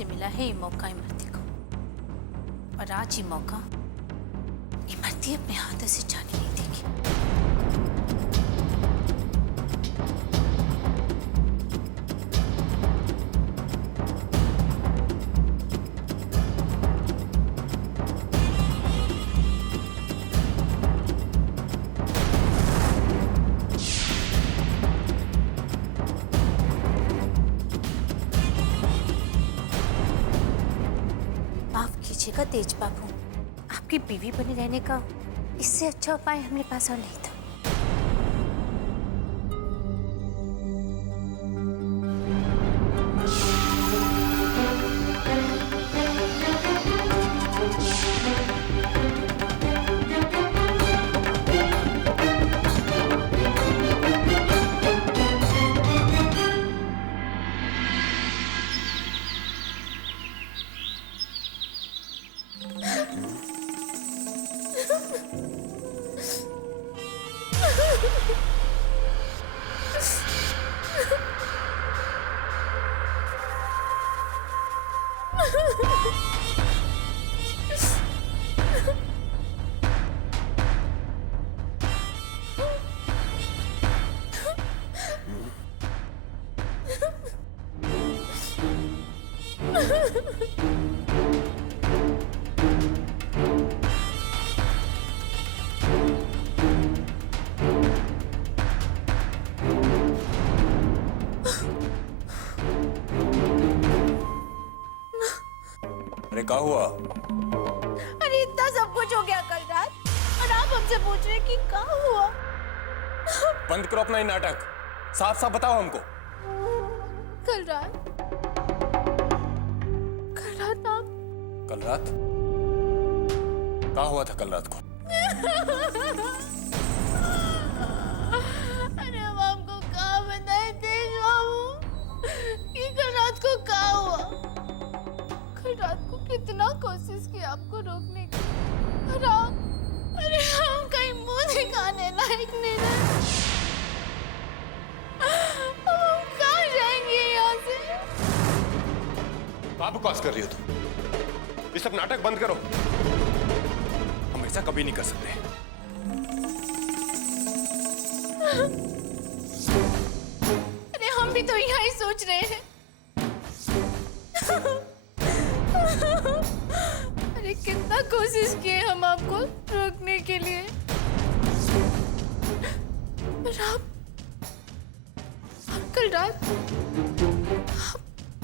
से मिला है ये मौका इमरती को, और आज ये मौका इमरती अपने हाथों से जाने नहीं देगी। कीजिएगा तेज बाबू, आपकी बीवी बने रहने का इससे अच्छा उपाय हमारे पास और नहीं था। अरे क्या हुआ? अरे इतना सब कुछ हो गया कल रात, और आप हमसे पूछ रहे हैं कि क्या हुआ? बंद करो अपना ये नाटक, साफ साफ बताओ हमको। कल रात आप कल रात क्या हुआ था? कल रात को अरे अब आपको क्या बताएं तेज बाबू कि कल रात को क्या हुआ? कल रात को कितना कोशिश की आपको रोकने की, और अरे हम कहीं मुंह दिखाने लायक नहीं रहे। अब हम कहाँ जाएंगे यहाँ से? क्या बकवास कर रही हो तुम? ये सब नाटक बंद करो, हम ऐसा कभी नहीं कर सकते। अरे हम भी तो यहाँ ही सोच रहे हैं। अरे कितना कोशिश किए हम आपको रोकने के लिए, पर आप कल रात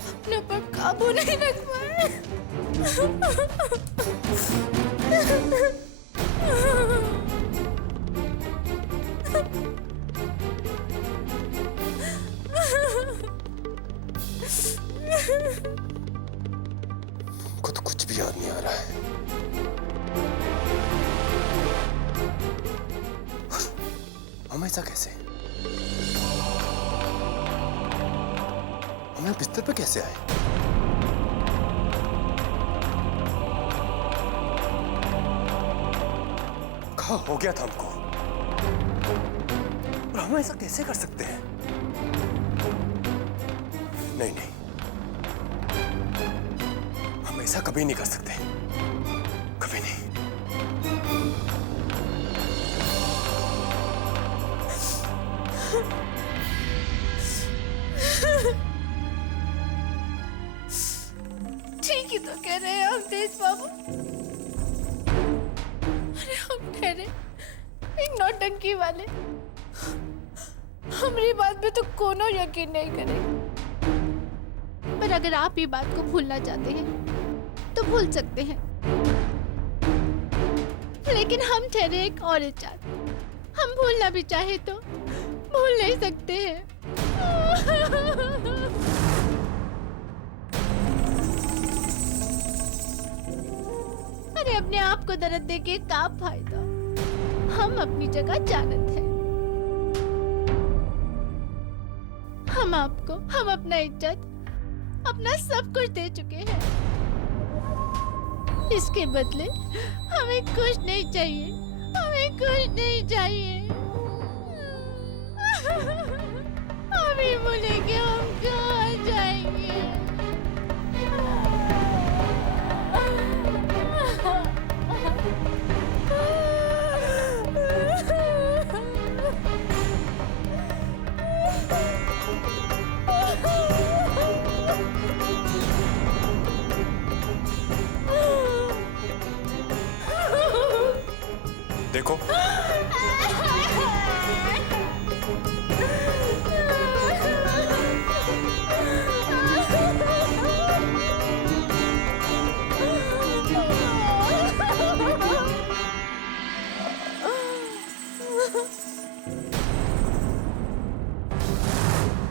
अपने ऊपर काबू नहीं रख पाए। हमको तो कुछ भी याद नहीं आ रहा है। हम ऐसा कैसे? हम यहाँ बिस्तर पे कैसे आए? कहाँ हो गया था हमको? और हम ऐसा कैसे कर सकते हैं? नहीं नहीं, हम ऐसा कभी नहीं कर सकते, कभी नहीं। ठीक ही तो कह रहे हैं आप तेज बाबू। अरे हम ठहरे एक नौटंकी वाले, हमारी बात पे तो कोनो यकीन नहीं करेगा। पर अगर आप ये बात को भूलना चाहते हैं तो भूल सकते हैं, लेकिन हम ठहरे एक और इजाज़त, हम भूलना भी चाहे तो भूल नहीं सकते हैं। अरे अपने आप को दर्द देके क्या फायदा? हम अपनी जगह जानत हैं। हम आपको, हम अपना इज्जत, अपना सब कुछ दे चुके हैं। इसके बदले हमें कुछ नहीं चाहिए, हमें कुछ नहीं चाहिए। अभी बोलेंगे हम कहाँ जाएंगे?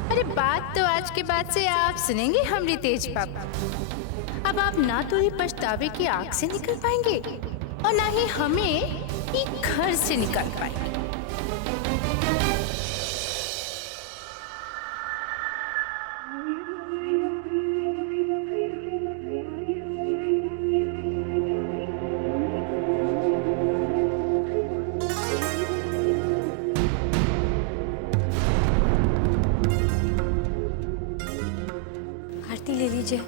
अरे बात तो आज के बाद से आप सुनेंगे हमरी तेज पापा। अब आप ना तो ही पछतावे की आग से निकल पाएंगे और ना ही हमें ये घर से निकाल पाएंगे। आरती ले लीजिए।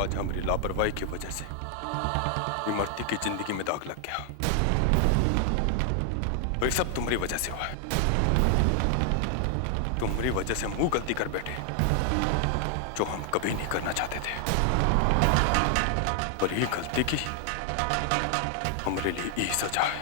आज हमारी लापरवाही की वजह से इमरती की जिंदगी में दाग लग गया। और ये सब तुम्हारी वजह से हुआ है। तुम्हारी वजह से हम वो गलती कर बैठे जो हम कभी नहीं करना चाहते थे। पर ये गलती की हमारे लिए ये सजा है।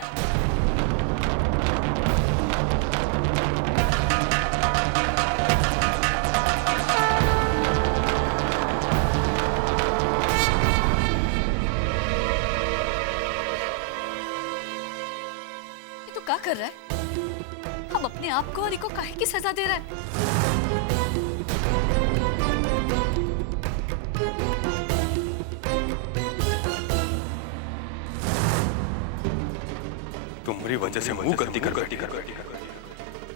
क्या कर रहा है? अब अपने आप को और इको काहे की सजा दे रहा है? तुम्हारी वजह से वो गलती कर बैठी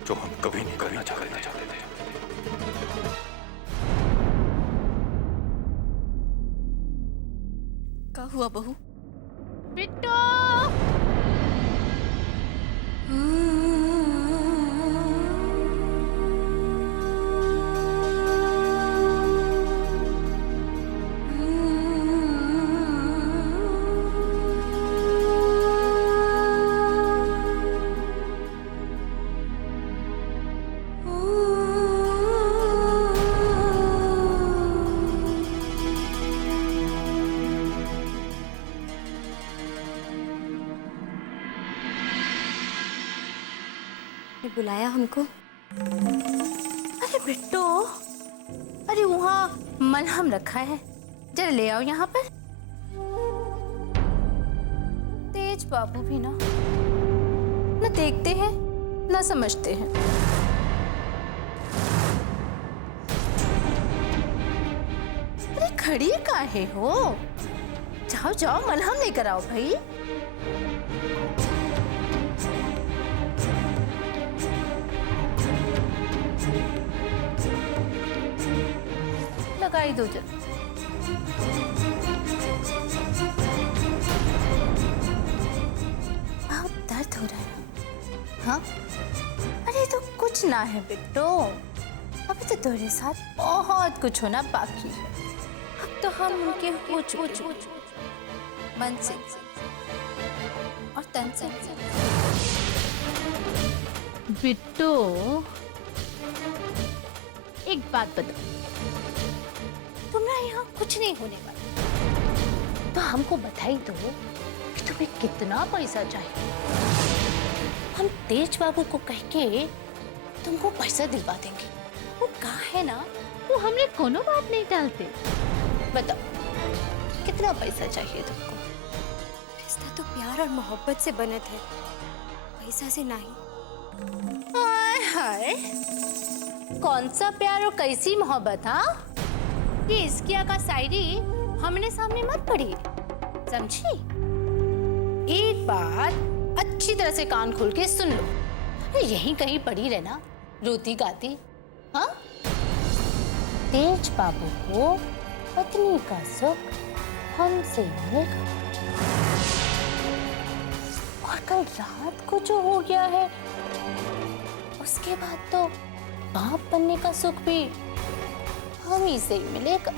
जो हम कभी नहीं करना चाहते थे। क्या हुआ बहू? बिट्टू! बुलाया हमको? अरे बिट्टू, अरे वहाँ मलहम रखा है, जरा ले आओ यहाँ पर। तेज बाबू भी ना देखते हैं ना समझते हैं। अरे खड़ी काहे हो? जाओ जाओ मलहम लेकर आओ भाई। लगाई दो जरा। बहुत दर्द हो रहा है। हाँ? अरे तो कुछ ना है बिट्टू, अभी तो तुम्हारे साथ बहुत कुछ होना बाकी है। अब तो हम उनके हो चुके मन से और तन से। बिट्टू, एक बात बताओ, तुम्हारा यहाँ कुछ नहीं होने वाला, तो हमको बताई दो कि तुम्हें कितना पैसा चाहिए। हम तेज बाबू को कह के तुमको पैसा दिलवा देंगे। वो कहा है ना, वो हमने कोनो बात नहीं टालते। बताओ कितना पैसा चाहिए तुमको? रिश्ता तो प्यार और मोहब्बत से बने थे, पैसा से नहीं। हाय हाय, कौन सा प्यार और कैसी मोहब्बत? हाँ, ये इसकिया का शायरी हमने सामने मत पढ़ी, समझी? एक बात अच्छी तरह से कान खोल के सुन लो, यहीं कहीं पड़ी रहना रोती गाती। हाँ, तेज बाबू को पत्नी का सुख हमसे मिलेगा। और कल रात को जो हो गया है, उसके बाद तो बाप बनने का सुख भी हम ही से ही मिलेगा।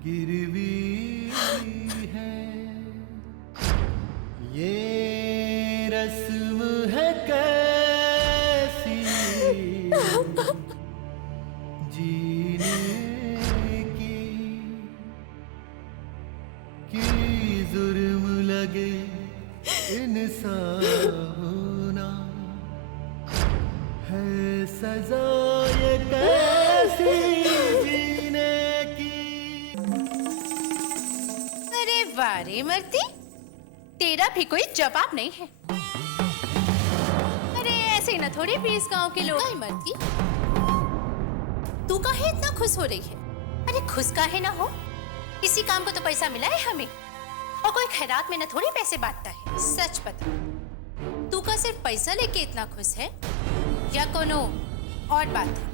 गिरवी है ये रस्म है कैसी जीने की जुर्म लगे इंसान होना है सजा ये कैसी जीने की। अरे वाह रे मर्दी, तेरा भी कोई जवाब नहीं है। अरे ऐसे ही ना थोड़ी भी इस गांव के लोग। मर्दी, तू काहे इतना खुश हो रही है? अरे खुश काहे ना हो, इसी काम को तो पैसा मिला है हमें, और कोई खैरात में ना थोड़ी पैसे बांटता है। सच बता, तू का सिर्फ पैसा लेके इतना खुश है या कोनो और बात है?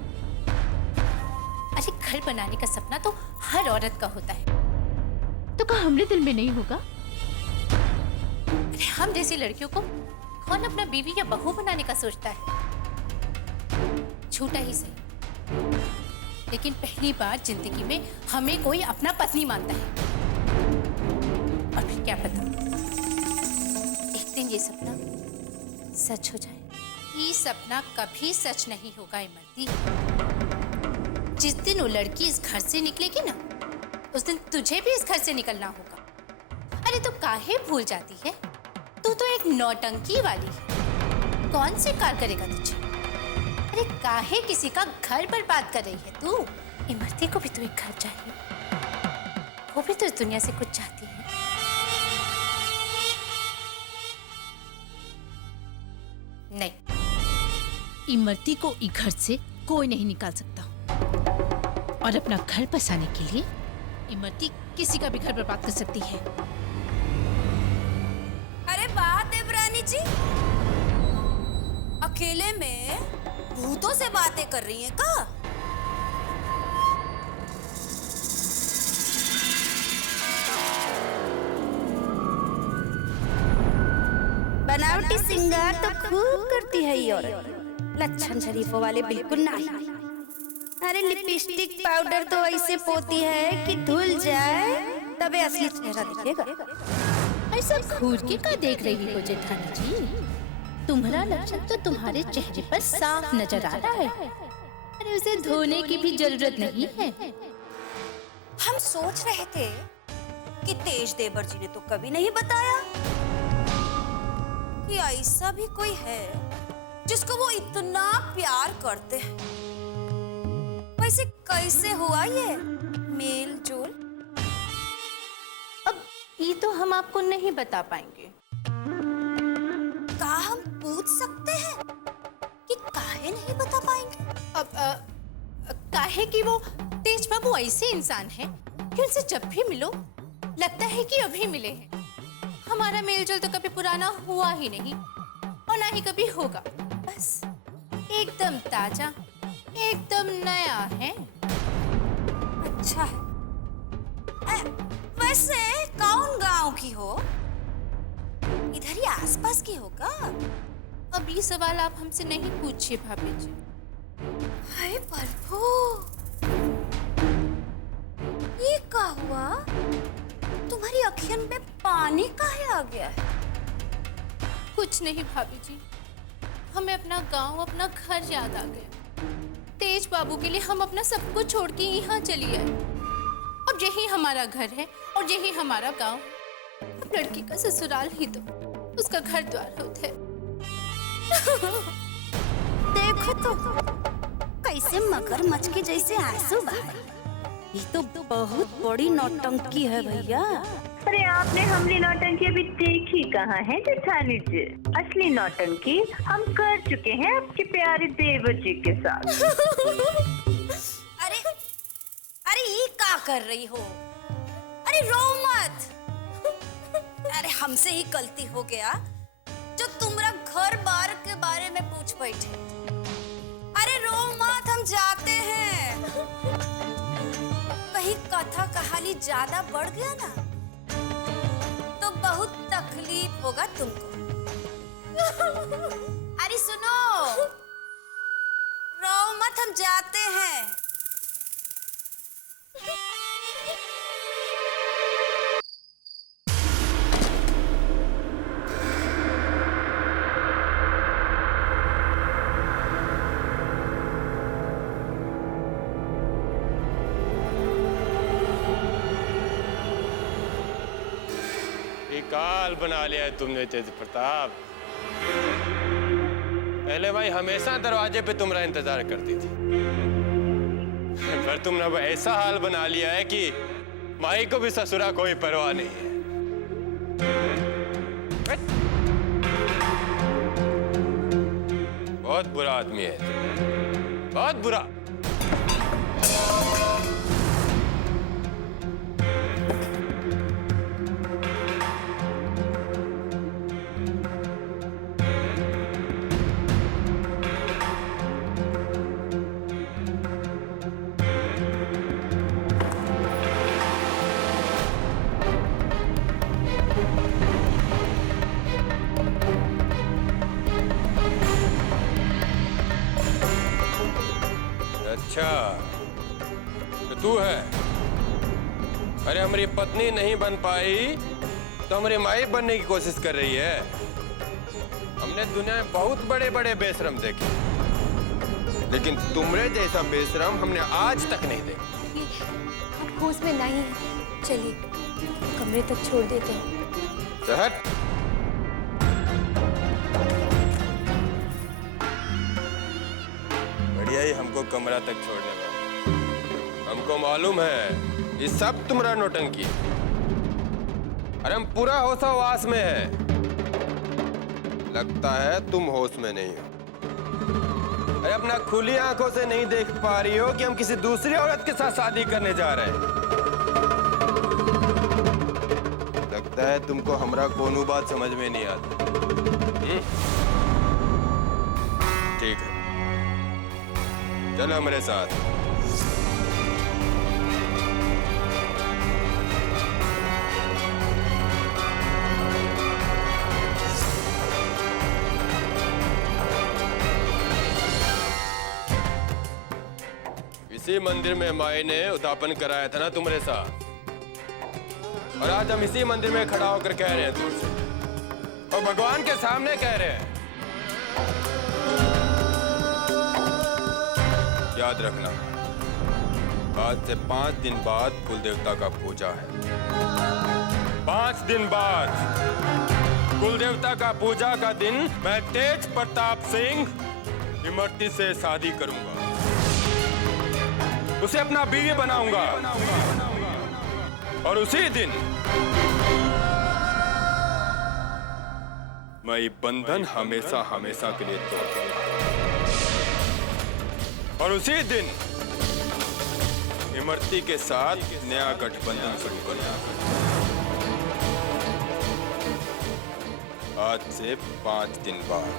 अरे घर बनाने का सपना तो हर औरत का होता है, तो क्या हमरे दिल में नहीं होगा? अरे हम जैसी लड़कियों को कौन अपना बीवी या बहू बनाने का सोचता है? झूठा ही सही, लेकिन पहली बार जिंदगी में हमें कोई अपना पत्नी मानता है। और फिर क्या पता, एक दिन ये सपना सच हो जाए। ये सपना कभी सच नहीं होगा इमरती। जिस दिन वो लड़की इस घर से निकलेगी ना, उस दिन तुझे भी इस घर से निकलना होगा। अरे तू काहे भूल जाती है, तू तो एक नौटंकी वाली है। कौन से कार करेगा तुझे? अरे काहे किसी का घर बर्बाद कर रही है तू? इमरती को भी तो एक घर चाहिए, वो भी तो इस दुनिया से कुछ चाहती है। नहीं, इमरती को इस घर से कोई नहीं निकाल सकता, और अपना घर बसाने के लिए इमरती किसी का भी घर बर्बाद कर सकती है। अरे वाह देवरानी जी, अकेले में भूतों से बातें कर रही हैं का? बनावटी सिंगार तो खूब करती है ये औरत, लक्षण शरीफों वाले बिल्कुल नहीं। अरे लिपस्टिक पाउडर तो ऐसे पोती है कि धुल जाए तबे असली चेहरा दिखेगा। ऐसा घूर के क्या देख रही हो जेठानी जी? तुम्हारा लक्षण तो तुम्हारे चेहरे पर साफ नजर आ रहा है। अरे उसे धोने की भी जरूरत नहीं है। हम सोच रहे थे कि तेज देवर जी ने तो कभी नहीं बताया कि ऐसा भी कोई है जिसको वो इतना प्यार करते हैं। वैसे कैसे हुआ ये मेल जोल? अब ये तो हम आपको नहीं बता पाएंगे। का हम पूछ सकते हैं कि काहे नहीं बता पाएंगे? अब काहे कि वो तेज बाबू ऐसे इंसान हैं कि उनसे जब भी मिलो लगता है कि अभी मिले हैं। हमारा मेलजोल तो कभी पुराना हुआ ही नहीं, और ना ही कभी होगा। बस एकदम ताजा, एकदम नया है। अच्छा है। वैसे कौन गांव की हो? इधर ही आसपास की होगा? अब ये सवाल आप हमसे नहीं पूछिए भाभी जी। हाय प्रभु, ये क्या हुआ? तुम्हारी अखियन में पानी काहे आ गया है? कुछ नहीं भाभी जी, हमें अपना गांव, अपना घर याद आ गया। तेज बाबू के लिए हम अपना सब कुछ छोड़ के यहाँ चली आए। अब यही हमारा घर है और यही हमारा गांव। अब लड़की का ससुराल ही तो उसका घर द्वार होता है। देखो तो कैसे मगरमच्छ के जैसे आंसू बहाए। ये तो बहुत बड़ी नौटंकी है भैया। अरे आपने हमने नौटंकी अभी देखी कहाँ है जेठानी जी? असली नौटंकी हम कर चुके हैं आपके प्यारे देवर जी के साथ। अरे अरे ये क्या कर रही हो? अरे रो मत। अरे हमसे ही गलती हो गया जो तुम्हारा घर बार के बारे में पूछ बैठे। अरे रो मत, हम जाते हैं। कहीं कथा कहानी ज्यादा बढ़ गया ना तो बहुत तकलीफ होगा तुमको। अरे सुनो, रो मत, हम जाते हैं। काल बना लिया है तुमने तेज प्रताप। पहले भाई हमेशा दरवाजे पे तुम्हारा इंतजार करती थी, पर तुमने अब ऐसा हाल बना लिया है कि माई को भी ससुरा कोई परवाह नहीं है। बहुत बुरा आदमी है, बहुत बुरा। अच्छा, तो तू है? अरे हमारी पत्नी नहीं बन पाई तो हमारी माई बनने की कोशिश कर रही है। हमने दुनिया में बहुत बड़े बड़े बेशरम देखे, लेकिन तुम्हारे जैसा बेशरम हमने आज तक नहीं देखा। आप होश में नहीं हैं। चलिए कमरे तक छोड़ देते हैं। सहट। बढ़िया ही हमको कमरा तक छोड़ने का। हमको मालूम है ये सब तुम्हारा नौटंकी। अरे हम पूरा होशावास में है। लगता है तुम होश में नहीं हो। अरे अपना खुली आंखों से नहीं देख पा रही हो कि हम किसी दूसरी औरत के साथ शादी करने जा रहे हैं। लगता है तुमको हमारा कोनो बात समझ में नहीं आता। ठीक है, चलो मेरे साथ। इसी मंदिर में माई ने उतापन कराया था ना तुम्हारे साथ, और आज हम इसी मंदिर में खड़ा होकर कह रहे हैं तुमसे, और भगवान के सामने कह रहे हैं। याद रखना, आज से 5 दिन बाद कुल देवता का पूजा है। 5 दिन बाद कुल देवता का पूजा का दिन मैं तेज प्रताप सिंह इमरती से शादी करूंगा, उसे अपना बीवी बनाऊंगा, और उसी दिन मैं ये बंधन हमेशा हमेशा के लिए तोड़ दूंगा, और उसी दिन इमरती के साथ नया गठबंधन शुरू करूंगा। आज से 5 दिन बाद।